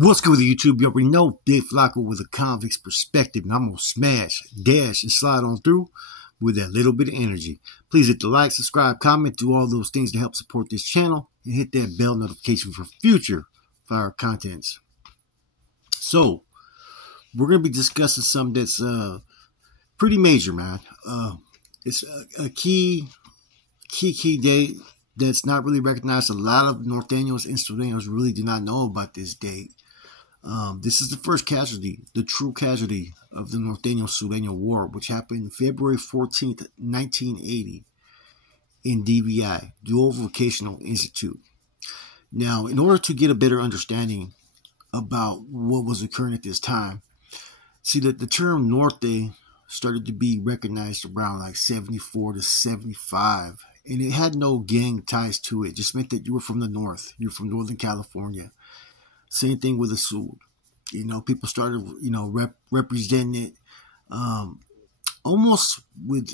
What's good with YouTube? You already know Big Flacco with a convict's perspective, and I'm going to smash, dash, and slide on through with that little bit of energy. Please hit the like, subscribe, comment, do all those things to help support this channel, and hit that bell notification for future fire contents. So, we're going to be discussing something that's pretty major, man. It's a key date that's not really recognized. A lot of Nortenos and Surenos really do not know about this date. This is the first casualty, the true casualty of the Norteño-Sureno War, which happened February 14th, 1980 in D.V.I, Dual Vocational Institute. Now, in order to get a better understanding about what was occurring at this time, see that the term Norte started to be recognized around like 74 to 75, and it had no gang ties to it. It just meant that you were from the north, you're from Northern California. Same thing with the Sur. You know, people started, representing it almost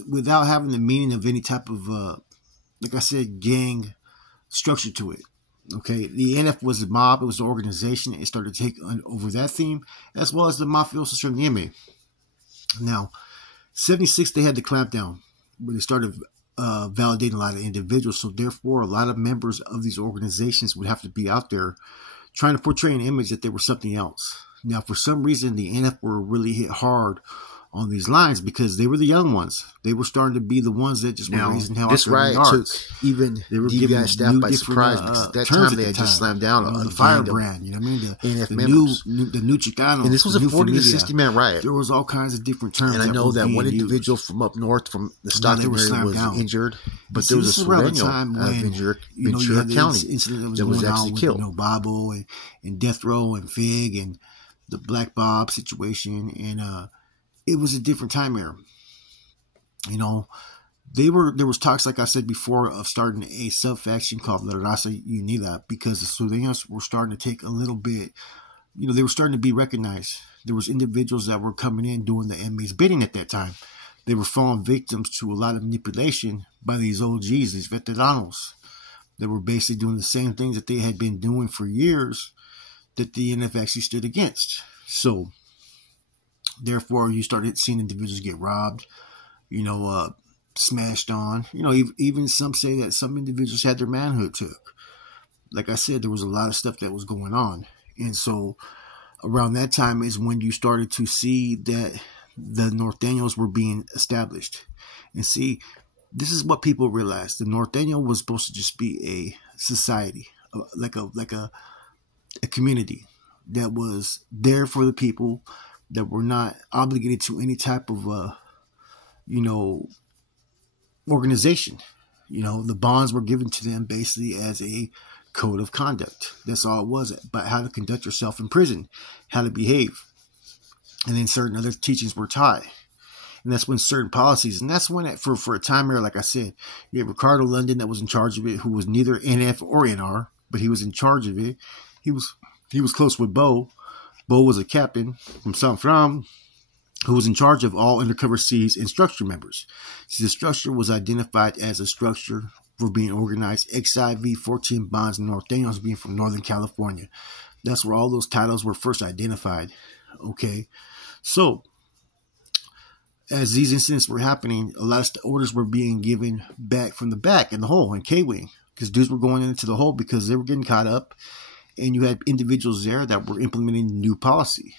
without having the meaning of any type of, like I said, gang structure to it. Okay, the NF was the mob, it was the organization. It started to take over that theme, as well as the mafiosos from the MA. Now, 76, they had the clampdown, where they started validating a lot of individuals. So therefore, a lot of members of these organizations would have to be out there trying to portray an image that they were something else. Now, for some reason, the NF were really hit hard on these lines because they were the young ones. They were starting to be the ones that just were raising hell. This riot took even D.V.I staff by surprise because at that time they had just slammed down the firebrand. You know what I mean? The new Chicano. And this was a 40 to 60 man riot. There was all kinds of different terms. And I know that one individual from up north, from the Stockton area, was injured, but there was a Sureno out of Ventura County that was actually killed. Bobo and Death Row and Fig and the Black Bob situation, and it was a different time era. You know, there was talks, like I said before, of starting a sub-faction called La Raza Unida because the Surenos were starting to take a little bit, they were starting to be recognized. There was individuals that were coming in doing the MA's bidding at that time. They were falling victims to a lot of manipulation by these OGs, these veteranos. They were basically doing the same things that they had been doing for years that the NF actually stood against. So, therefore, you started seeing individuals get robbed, smashed on. Even some say that some individuals had their manhood took. Like I said, there was a lot of stuff that was going on. And so, around that time is when you started to see that the Norteños were being established. And see, this is what people realized. The Norteño was supposed to just be a society, like a community that was there for the people, that were not obligated to any type of, organization. The bonds were given to them basically as a code of conduct. That's all it was, about how to conduct yourself in prison, how to behave. And then certain other teachings were taught. And that's when certain policies, and that's when, for a time era, like I said, you had Ricardo London that was in charge of it, who was neither NF or NR, but he was in charge of it. He was close with Bo. Bo was a captain from San Fran who was in charge of all undercover C's and structure members. See, the structure was identified as a structure for being organized XIV 14 bonds and Norteños being from Northern California. That's where all those titles were first identified. Okay, so as these incidents were happening, a lot of orders were being given back from the back in the hole in K-Wing, because dudes were going into the hole because they were getting caught up. And you had individuals there that were implementing new policy.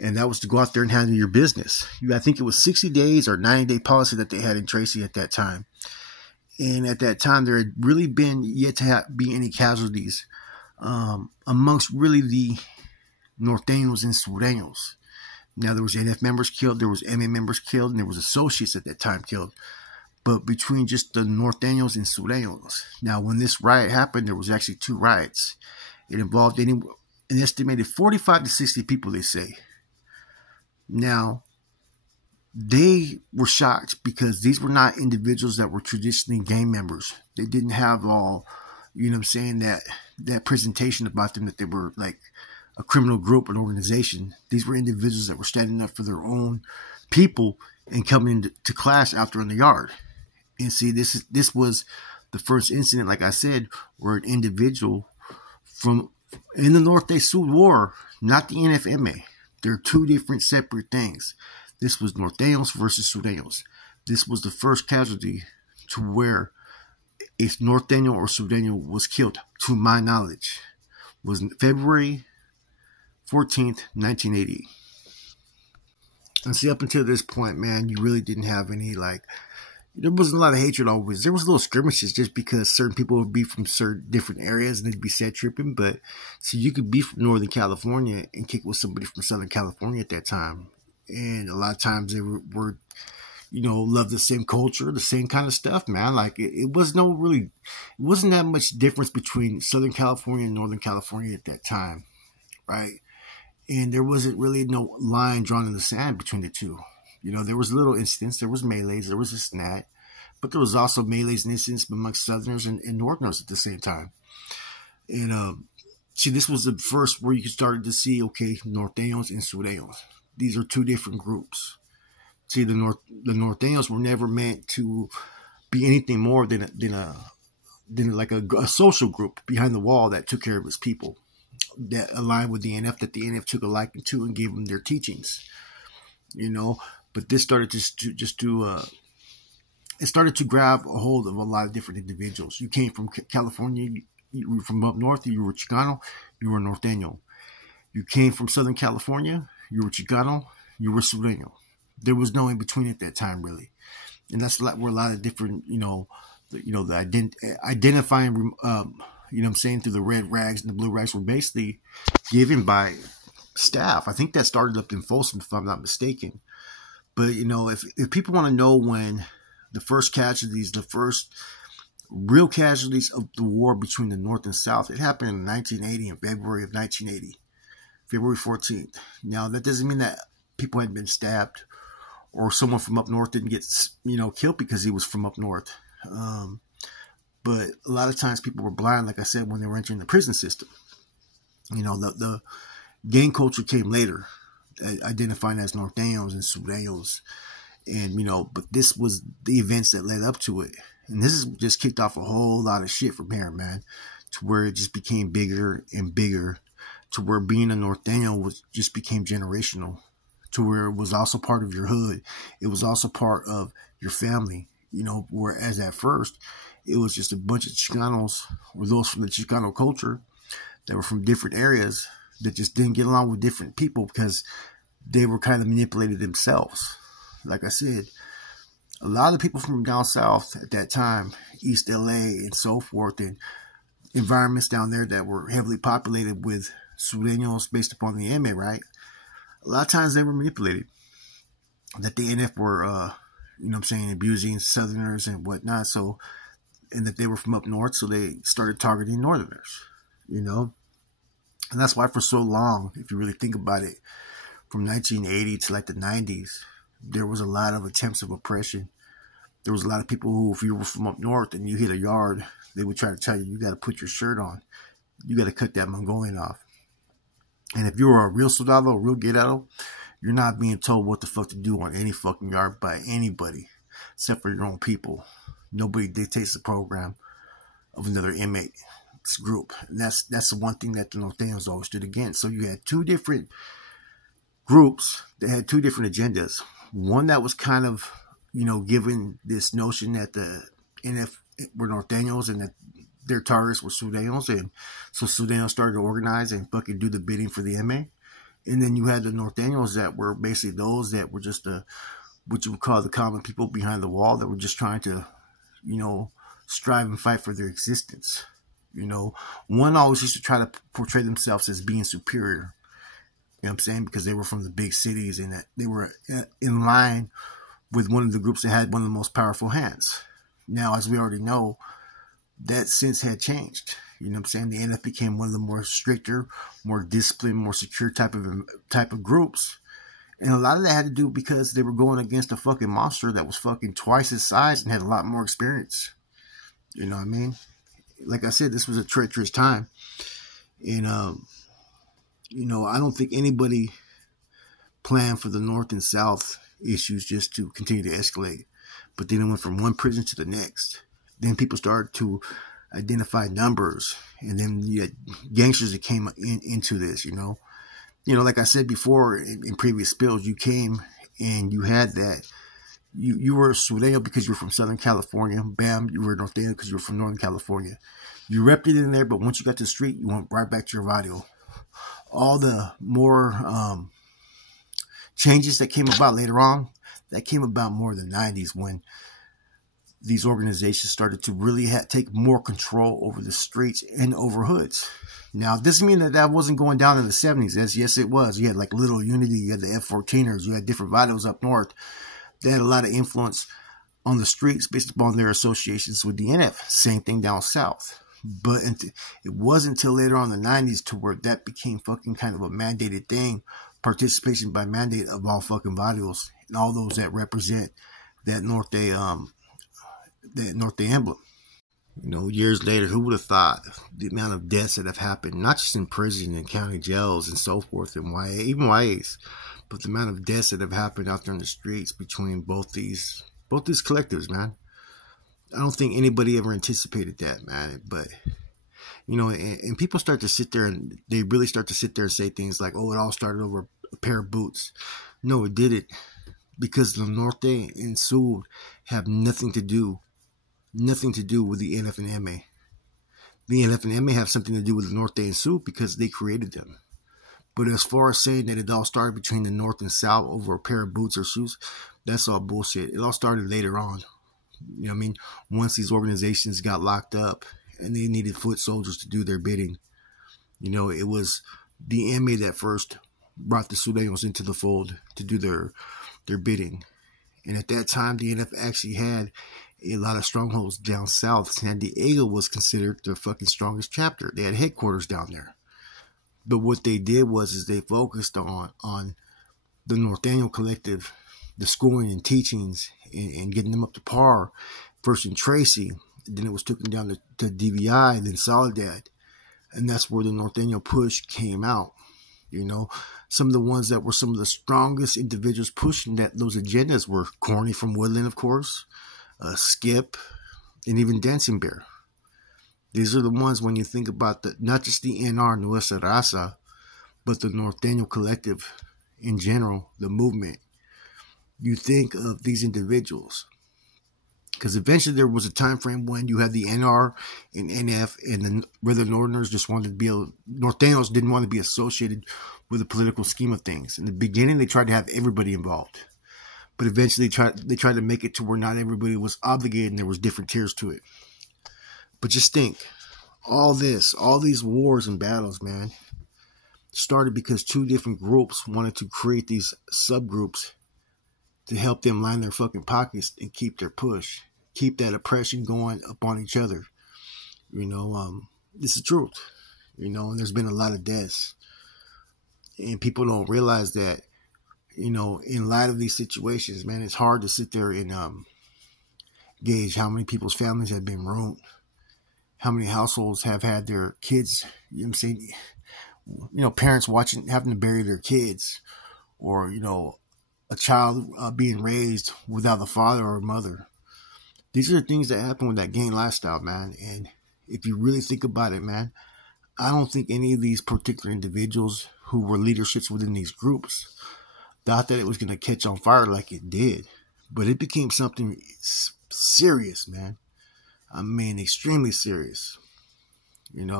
And that was to go out there and handle your business. I think it was 60 days or 90-day policy that they had in TRACY at that time. And at that time, there had really been yet to be any casualties amongst really the Norteños and Surenos. Now, there was NF members killed, there was MA members killed, and there was associates at that time killed. But between just the Norteños and Surenos. Now, when this riot happened, there was actually two riots. It involved an estimated 45 to 60 people, they say. Now, they were shocked because these were not individuals that were traditionally gang members. They didn't have all, that presentation about them that they were like a criminal group, an organization. These were individuals that were standing up for their own people and coming to clash out there in the yard. And see, this was the first incident, like I said, where an individual from In the North, they sued war, not the NFMA. They're two different separate things. This was Nortenos versus Surenos. This was the first casualty to where a Norteño or Sureño was killed, to my knowledge, was February 14th, 1980. And see, up until this point, man, you really didn't have any, like, there wasn't a lot of hatred always. There was little skirmishes just because certain people would be from certain different areas and they'd be set tripping. But so you could be from Northern California and kick with somebody from Southern California at that time. And a lot of times they were love the same culture, the same kind of stuff, man. Like it wasn't that much difference between Southern California and Northern California at that time, right? And there wasn't really no line drawn in the sand between the two. There was little incidents, there was melees, there was this and that, but there was also melees and incidents amongst Southerners and Northerners at the same time. And see, this was the first where you started to see, okay, Norteños and Sureños. These are two different groups. See, the Norteños were never meant to be anything more than like a social group behind the wall that took care of its people, that aligned with the NF, that the NF took a liking to and gave them their teachings. But this started it started to grab a hold of a lot of different individuals. You came from California, you were from up north, you were Chicano, you were Norteño. You came from Southern California, you were Chicano, you were Sureño. There was no in between at that time, really. And that's where a lot of different, the identifying, through the red rags and the blue rags were basically given by staff. I think that started up in Folsom, if I'm not mistaken. But, if people want to know when the first real casualties of the war between the North and South, it happened in 1980, in February of 1980, February 14th. Now, that doesn't mean that people had been stabbed or someone from up north didn't get, killed because he was from up north. But a lot of times people were blind, like I said, when they were entering the prison system. The gang culture came later, identifying as Norteños and Sureños. And, but this was the events that led up to it. And this has just kicked off a whole lot of shit from here, man, to where it just became bigger and bigger, to where being a Norteño just became generational, to where it was also part of your hood. It was also part of your family, whereas at first it was just a bunch of Chicanos, or those from the Chicano culture that were from different areas that just didn't get along with different people because they were kind of manipulated themselves. Like I said, a lot of people from down south at that time, East LA and so forth, and environments down there that were heavily populated with Sureños based upon the MA, right? A lot of times they were manipulated. That the NF were, abusing Southerners and whatnot. So, and that they were from up north, so they started targeting Northerners, And that's why for so long, if you really think about it, from 1980 to like the 90s, there was a lot of attempts of oppression. There was a lot of people who, if you were from up north and you hit a yard, they would try to tell you got to put your shirt on. You got to cut that Mongolian off. And if you were a real soldado, a real guerrero, you're not being told what the fuck to do on any fucking yard by anybody, except for your own people. Nobody dictates the program of another inmate's group. And that's the one thing that the Norteños always stood against. So you had two different groups that had two different agendas. One that was kind of, given this notion that the NF were Norteños and that their targets were Sureños, and so Sureños started to organize and fucking do the bidding for the MA. And then you had the Norteños that were basically those that were just what you would call the common people behind the wall that were just trying to, strive and fight for their existence. One always used to try to portray themselves as being superior. You know what I'm saying? Because they were from the big cities and that they were in line with one of the groups that had one of the most powerful hands. Now, as we already know, that since had changed. You know what I'm saying? The NF became one of the more stricter, more disciplined, more secure type of groups. And a lot of that had to do because they were going against a fucking monster that was fucking twice his size and had a lot more experience. You know what I mean? Like I said, this was a treacherous time. And, I don't think anybody planned for the North and South issues just to continue to escalate. But then it went from one prison to the next. Then people started to identified numbers, and then you had gangsters that came into this, like I said before in previous spills, you came and you had that. You were a Sureno because you were from Southern California. Bam, you were a Norteno because you were from Northern California. You repped it in there, but once you got to the street, you went right back to your barrio. All the more changes that came about later on, that came about more in the 90s when these organizations started to really take more control over the streets and over hoods. Now, this doesn't mean that wasn't going down in the 70s. Yes, it was. You had like Little Unity, you had the F-14ers, you had different vitals up north. They had a lot of influence on the streets based upon their associations with the NF. Same thing down south. But it wasn't until later on in the 90s to where that became fucking kind of a mandated thing. Participation by mandate of all fucking vitals and all those that represent that Norte emblem. Years later, who would have thought the amount of deaths that have happened, not just in prison and county jails and so forth, and even YAs, but the amount of deaths that have happened out there in the streets between both these collectives, man. I don't think anybody ever anticipated that, man. But and people start to sit there and they really start to sit there and say things like, "Oh, it all started over a pair of boots." No, it didn't, because the Norte and Sur have nothing to do with the NF and MA. The NF and MA have something to do with the Norte and Sur because they created them. But as far as saying that it all started between the North and South over a pair of boots or shoes, that's all bullshit. It all started later on. Once these organizations got locked up and they needed foot soldiers to do their bidding, it was the MA that first brought the SURENOS into the fold to do their bidding. And at that time, the NF actually had a lot of strongholds down south. San Diego was considered the fucking strongest chapter. They had headquarters down there. But what they did was they focused on the Norteño collective, the schooling and teachings, and getting them up to par. First in TRACY, then it was taken down to D.V.I, then Soledad. And that's where the Norteño push came out. Some of the ones that were some of the strongest individuals pushing those agendas were Corny from Woodland, of course, Skip, and even Dancing Bear. These are the ones when you think about not just the NR Nuestra Raza, but the Norteño collective in general, the movement. You think of these individuals. Because eventually there was a time frame when you had the NR and NF and where the Northerners just wanted to be Norteños didn't want to be associated with the political scheme of things. In the beginning, they tried to have everybody involved. But eventually they tried to make it to where not everybody was obligated and there was different tiers to it. But just think, all these wars and battles, man, started because two different groups wanted to create these subgroups to help them line their fucking pockets and keep their push, keep that oppression going upon each other. This is truth, and there's been a lot of deaths. And people don't realize that, in light of these situations, man, it's hard to sit there and gauge how many people's families have been ruined. How many households have had their kids, parents having to bury their kids, or, a child being raised without a father or a mother. These are the things that happen with that gang lifestyle, man. And if you really think about it, man, I don't think any of these particular individuals who were leaderships within these groups thought that it was going to catch on fire like it did. But it became something serious, man. Extremely serious, And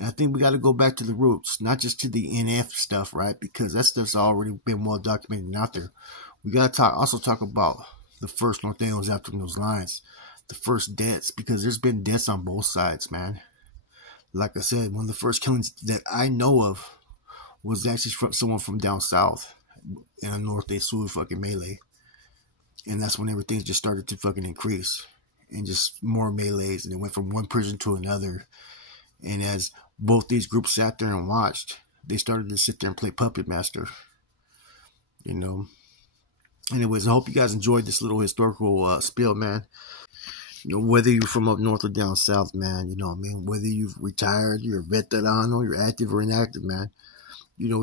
I think we got to go back to the roots, not just to the NF stuff, right? Because that stuff's already been well documented and out there. We got to also talk about the first Norteños after those lines, the first deaths, because there's been deaths on both sides, man. Like I said, one of the first killings that I know of was actually from someone from down south in a Norte Sur fucking melee. And that's when everything just started to fucking increase. And just more melees, and it went from one prison to another. And as both these groups sat there and watched, they started to sit there and play puppet master. Anyways, I hope you guys enjoyed this little historical spiel, man. Whether you're from up north or down south, man, whether you've retired, you're a veteran, or you're active or inactive, man,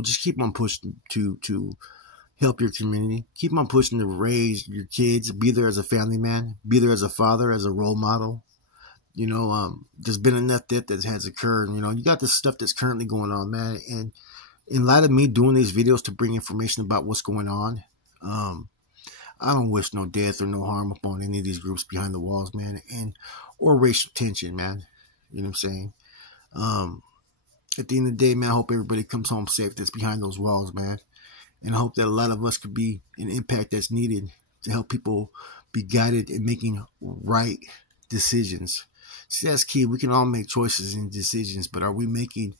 just keep on pushing to help your community. Keep on pushing to raise your kids. Be there as a family man. Be there as a father, as a role model. there's been enough death that has occurred. You got this stuff that's currently going on, man. And in light of me doing these videos to bring information about what's going on, I don't wish no death or no harm upon any of these groups behind the walls, man, or racial tension, man. You know what I'm saying? At the end of the day, man, I hope everybody comes home safe that's behind those walls, man. And I hope that a lot of us could be an impact that's needed to help people be guided in making right decisions. See, that's key. We can all make choices and decisions, but are we making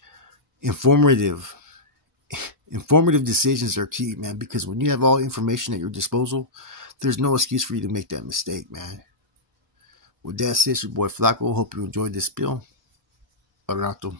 informative decisions are key, man, because when you have all information at your disposal, there's no excuse for you to make that mistake, man. With that said, it's your boy Flacco. Hope you enjoyed this spiel. Al rato.